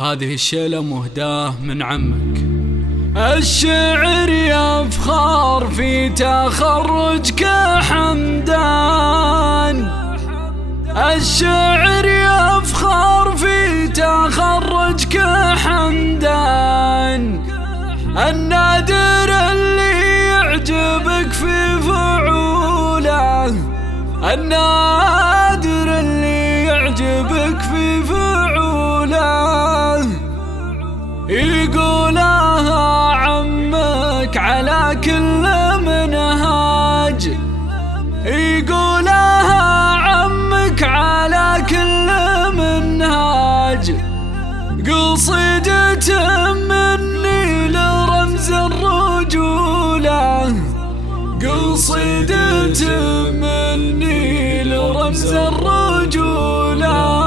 هذه الشيلة مهداة من عمك. الشعر يفخر في تخرجك حمدان، الشعر يفخر في تخرجك حمدان، النادر اللي يعجبك في فعوله، النادر اللي يعجبك في فعوله، يقولها عمك على كل منهاج، يقولها عمك على كل منهاج، قصيدة مني لرمز الرجولة، قصيدة مني لرمز الرجولة.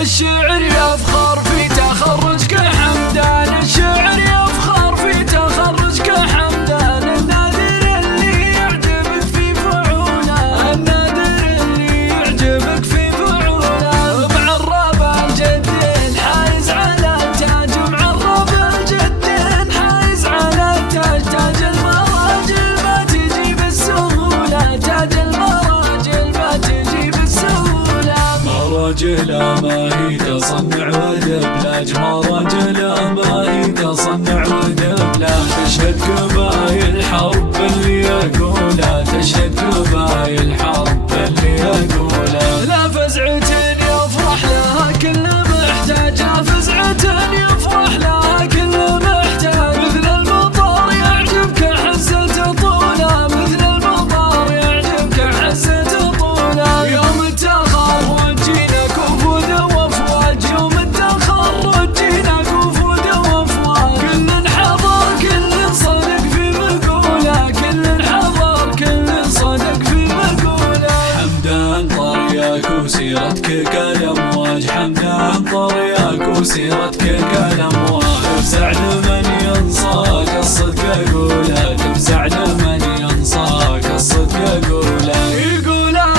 الشعر يفخر في تخرجك حمدان، الشعر يفخر في تخرجك حمدان، النادر اللي يعجبك في فعوله، النادر اللي يعجبك في فعوله، معرب الجدين حايز على التاج، معرب الجدين حايز على التاج، تاج المراجل ما تجي بالسهولة، تاج المراجل ما تجي بالسهولة. مراجل ما هي تصنع ودبلاج، مراجل ما هي تصنع ودبلاج، تشهد قبايل حرب اللي يقولها، تشهد قبايل حرب اللي يقولها. لا فزعة يفرح لها كل محتاج، لا فزعة يفرح لها كل محتاج، مثل المطار يعجبك حزة طولها، مثل المطار يعجبك حزة طولها. يوم التخرج جينا كفود وافواج، يوم التخرج جينا كفود وافواج، كل حضر كل صدق في مقوله، كل حضر كل صدق في مقوله. حمدان طريقك وسيرتك كالامواج، حمدان طريقك وسيرتك كالامواج، تفزع لمن ينصاك الصدق اقولها، تفزع لمن ينصاك الصدق اقولها. يقولها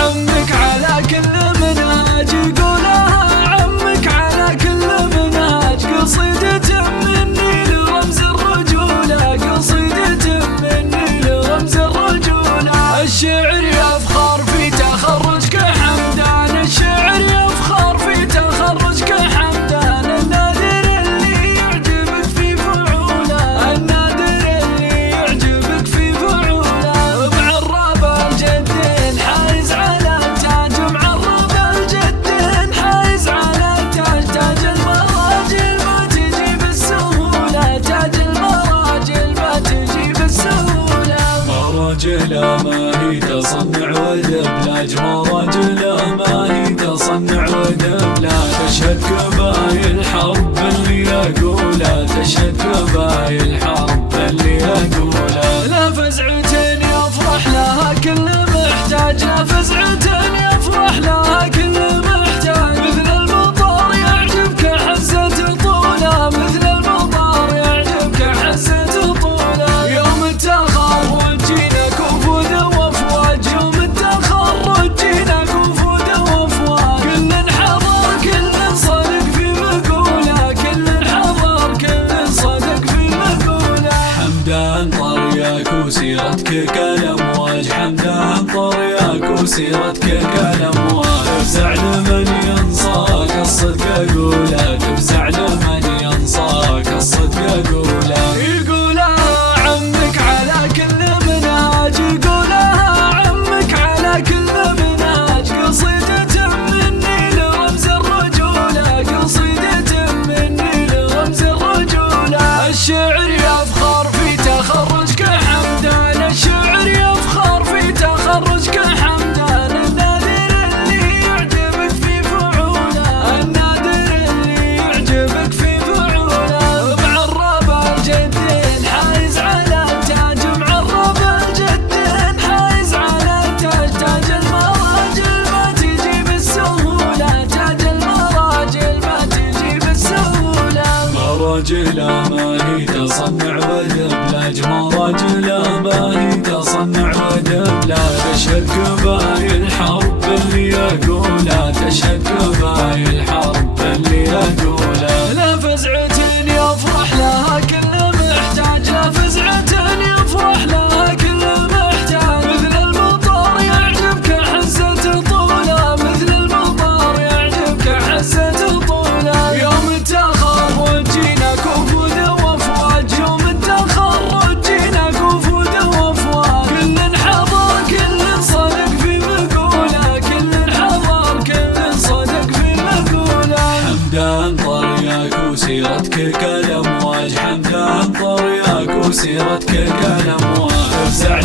عمك على كل منهاج، يقولها عمك على كل منهاج، قصيدة مني لرمز الرجولة، قصيدة مني لرمز الرجولة. الشعر يفخر في تخرجك حمدان، الشعر يفخر في تخرجك حمدان، النادر اللي يعجبك في فعوله، النادر اللي يعجبك في فعوله، معرب الجدين حايز على التاج، معرب الجدين حايز على التاج، تاج المراجل ما تجي بالسهولة، تاج المراجل ما تجي بالسهولة. مراجل ما هي تصنع ودبلاج، مراجل ما هي تصنع ودبلاج، تشهد قبايل حرب اللي يقولها، تشهد قبايل حرب اللي يقولها. لا فزعة يفرح لها كل محتاج، لا فزعة يفرح لها كل محتاج، مثل المطار يعجبك حزة طولها، مثل المطار يعجبك حزة طولها. يوم التخرج جينا كفود وافواج، يوم التخرج جينا كفود وافواج، كل حضر كل صدق في مقوله، كل حضر كل صدق في مقوله. حمدان طريقك وسيرتك كالامواج، حمدان طريقك وسيرتك كالامواج، تفزع لمن ينصاك الصدق اقولها، تفزع لمن ينصاك الصدق اقولها. يقولها عمك على كل منهاج، يقولها عمك على كل منهاج، قصيدة مني لرمز الرجولة، قصيدة مني لرمز الرجولة. الشعر يفخر في تخرجك حمدان، الشعر يفخر في تخرجك حمدان، النادر اللي يعجبك في فعوله، النادر اللي يعجبك في فعوله، معرب الجدين حايز على التاج، معرب الجدين حايز على التاج، تاج المراجل ما تجي بالسهولة، تاج المراجل ما تجي بالسهولة. مراجل ما هي تصنع ودبلاج، مراجل ما هي تصنع ودبلاج، تشهد قبايل حرب اللي يقولها، تشهد مسيرتك قلم وافزع